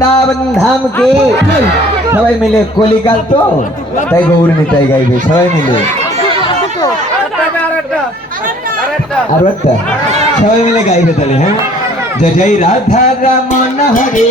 বৃন্দাবন ধাম কে সবাই মিলে কলিকাল তো তাই গৌর নিতাই গাইবে সবাই মিলে আর একটা সবাই মিলে গাইবে তাহলে হ্যাঁ জয় জয় রাধা রমন হরে